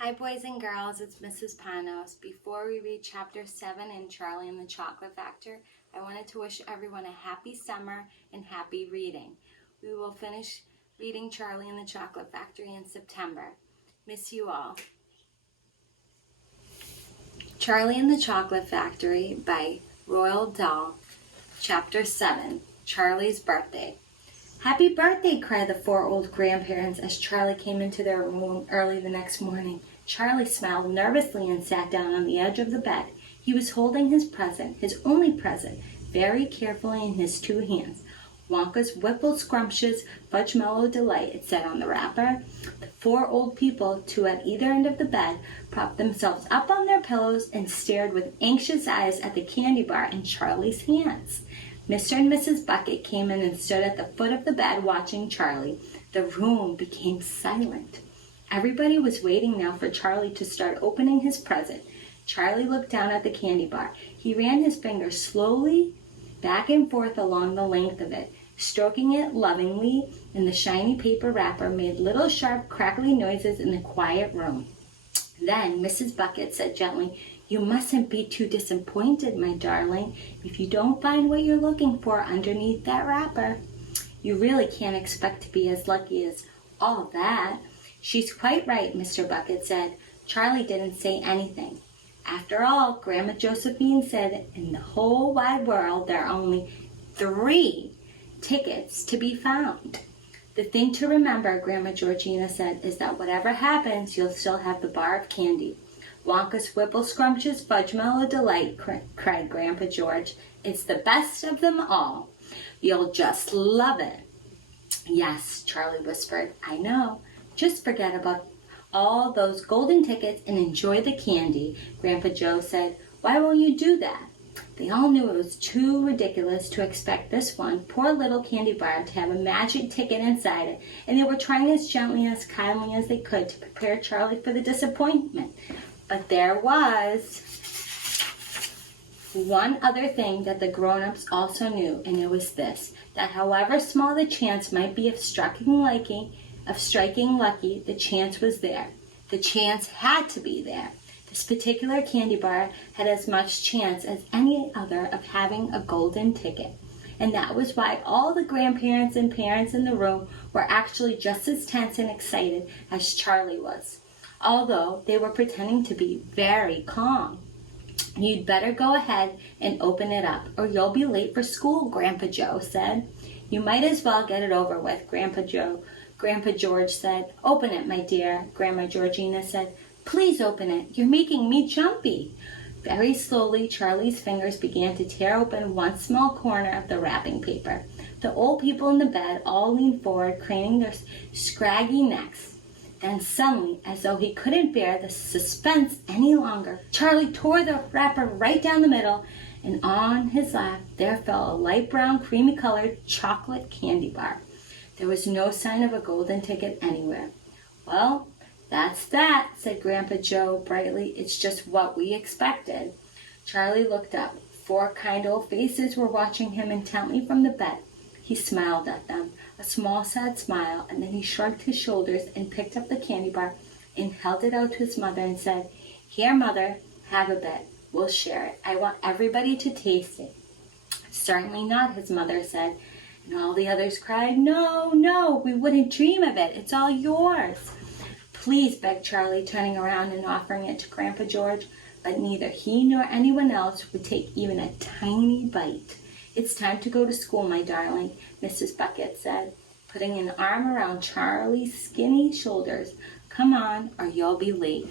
Hi boys and girls, it's Mrs. Panos. Before we read Chapter 7 in Charlie and the Chocolate Factory, I wanted to wish everyone a happy summer and happy reading. We will finish reading Charlie and the Chocolate Factory in September. Miss you all. Charlie and the Chocolate Factory by Roald Dahl. Chapter 7, Charlie's Birthday. "Happy birthday," cried the four old grandparents as Charlie came into their room early the next morning. Charlie smiled nervously and sat down on the edge of the bed. He was holding his present, his only present, very carefully in his two hands. "Wonka's Whipple Scrumptious Fudge Mellow Delight," it said on the wrapper. The four old people, two at either end of the bed, propped themselves up on their pillows and stared with anxious eyes at the candy bar in Charlie's hands. Mr. and Mrs. Bucket came in and stood at the foot of the bed watching Charlie. The room became silent. Everybody was waiting now for Charlie to start opening his present. Charlie looked down at the candy bar. He ran his fingers slowly back and forth along the length of it, stroking it lovingly, and the shiny paper wrapper made little sharp crackly noises in the quiet room. Then Mrs. Bucket said gently, "You mustn't be too disappointed, my darling, if you don't find what you're looking for underneath that wrapper. You really can't expect to be as lucky as all that." "She's quite right," Mr. Bucket said. Charlie didn't say anything. After all, Grandma Josephine said in the whole wide world there are only 3 tickets to be found. "The thing to remember," Grandma Georgina said, "is that whatever happens, you'll still have the bar of candy." "Wonka's Whipple Scrumptious Fudge Mellow Delight," cried Grandpa George. "It's the best of them all. You'll just love it." "Yes," Charlie whispered, "I know. Just forget about all those golden tickets and enjoy the candy," Grandpa Joe said. "Why won't you do that?" They all knew it was too ridiculous to expect this one poor little candy bar to have a magic ticket inside it, and they were trying as gently and as kindly as they could to prepare Charlie for the disappointment. But there was one other thing that the grown-ups also knew, and it was this, that however small the chance might be of striking lucky, the chance was there. The chance had to be there. This particular candy bar had as much chance as any other of having a golden ticket. And that was why all the grandparents and parents in the room were actually just as tense and excited as Charlie was, although they were pretending to be very calm. "You'd better go ahead and open it up, or you'll be late for school," Grandpa Joe said. "You might as well get it over with," Grandpa George said. "Open it, my dear," Grandma Georgina said. "Please open it. You're making me jumpy." Very slowly, Charlie's fingers began to tear open one small corner of the wrapping paper. The old people in the bed all leaned forward, craning their scraggy necks. Then suddenly, as though he couldn't bear the suspense any longer, Charlie tore the wrapper right down the middle, and on his lap there fell a light brown, creamy-colored chocolate candy bar. There was no sign of a golden ticket anywhere. "Well, that's that," said Grandpa Joe brightly. "It's just what we expected." Charlie looked up. 4 kind old faces were watching him intently from the bed. He smiled at them, a small sad smile, and then he shrugged his shoulders and picked up the candy bar and held it out to his mother and said, "Here, Mother, have a bit. We'll share it. I want everybody to taste it." "Certainly not," his mother said, and all the others cried, "No, no, we wouldn't dream of it. It's all yours." "Please," begged Charlie, turning around and offering it to Grandpa George, but neither he nor anyone else would take even a tiny bite. "It's time to go to school, my darling," Mrs. Bucket said, putting an arm around Charlie's skinny shoulders. "Come on, or you'll be late."